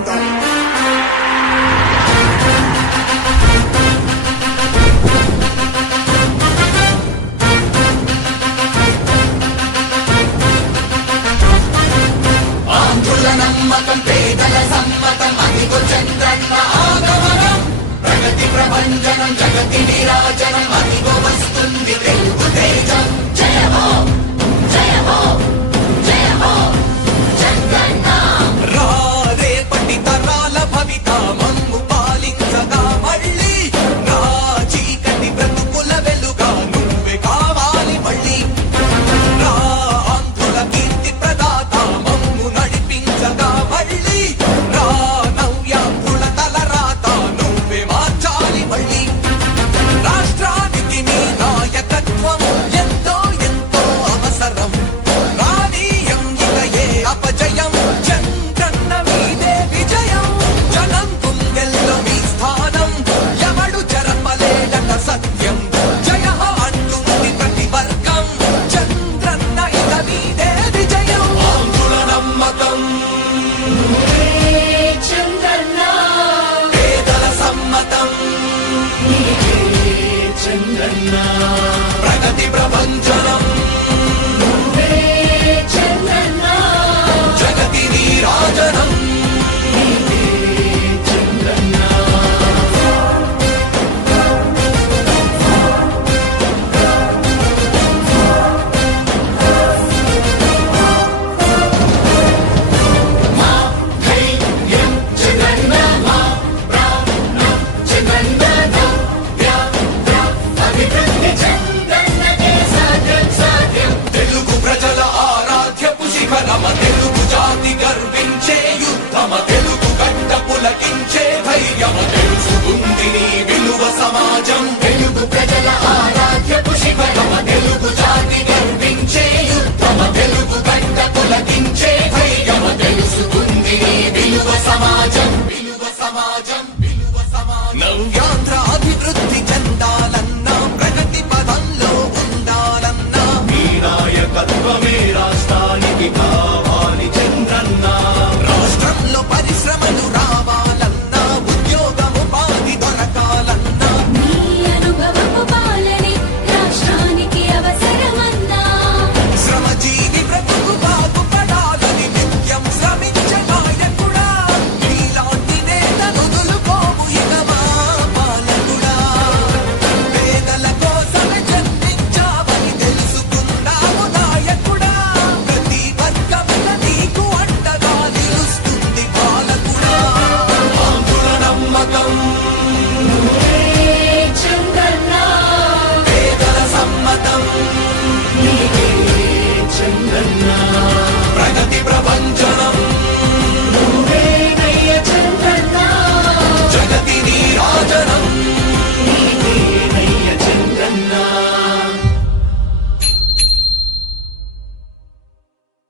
బృందం ఆంధ్రుల నమ్మకం పేదల సమ్మతం అదిగో చంద్రన్న ఆగమనం ప్రగతి ప్రభంజనం జగతి నిరాజనం. ప్రగతి ప్రపంచనం. శాంతిని విలువ సమాజం. తెలుగు ప్రజల ఆరాధన